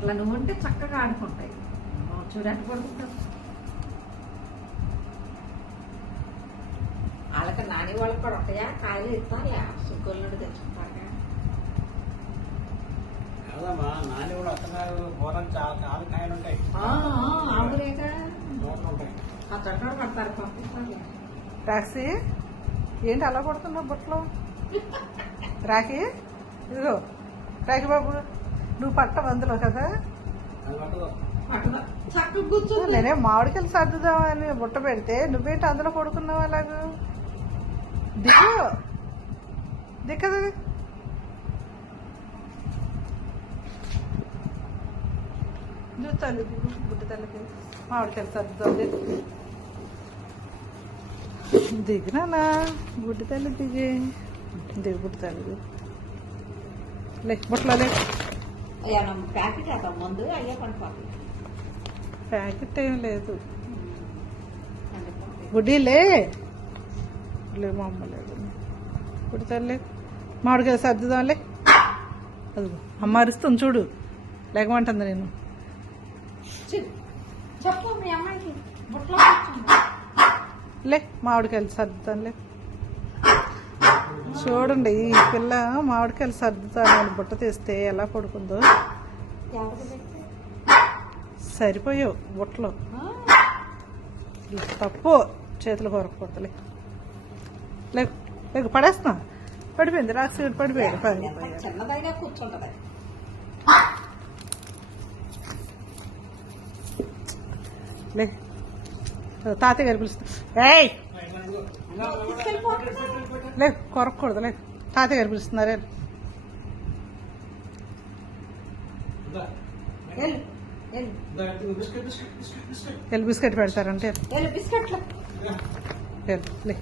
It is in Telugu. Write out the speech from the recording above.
అట్లా నువ్వు ఉంటే చక్కగా ఆడుకుంటాయి. చూడట్టు పడుకుంటావు. వాళ్ళకి నాని వాళ్ళకి కూడా ఉంటాయా? కాయలు ఇస్తారులే, సుగ్గోళ్ళ నుండి తెచ్చుకుంటారు. నాని కూడా వస్తున్నారు. చాలా కాయలు ఉంటాయి. ఆవులేక ఆ చట్టాలు పడతారు, పంపిస్తారు. రాసి ఏంటి అలా కొడుతున్నావు బుట్టలో? రాఖీ ఇదిగో రాఖీ బాబు, నువ్వు పట్టవు అందులో కదా. చక్కగా కూర్చో. నేనే మామిడికాయలు సర్దుదామని బుట్ట పెడితే నువ్వేంటి అందులో పడుకున్నావు అలాగూ? దిగు దిక్కది. నువ్వు తల్లి దిగు, బుట్ట తల్లికి మామిడికాయలు సర్దుదాం. దిగునా బుడ్డి తల్లి, దిగి దిగు బుడ్డి తల్లి. లే బుట్టలో లే. ప్యాకెట్ వేద్దాం ముందు, అయ్యే పండుకోవాలి. ప్యాకెట్ ఏం లేదు. బుడ్డి లే మా అమ్మ లేదు. బుడ్డి తల్లి మామిడికాయలు సర్దుదాంలే. అదిగో అమ్మ అరుస్తుంది చూడు, లేకమంటుంది నేను. చెప్పు మీ అమ్మాయికి బుట్టలో లే మామిడికాయలు సర్దుతానులే. చూడండి ఈ పిల్ల మామిడికాయలు సర్దుతాను బుట్ట తీస్తే ఎలా పడుకుందో. సరిపోయావు బుట్టలో. తప్పు చేతులు కొరకపోతలే. లేక లేక పడేస్తున్నా. పడిపోయింది రాసి పడిపోయాడు. చిన్నదైనా కూర్చుంటది. లే తాతయ్య గారు పిలుస్తా. ఏయ్ లే కొరకూడదు. లే తాతయ్య గారు పిలుస్తున్నారే. వెళ్ళి బిస్కెట్ పెడతారంటే బిస్కెట్లు లే.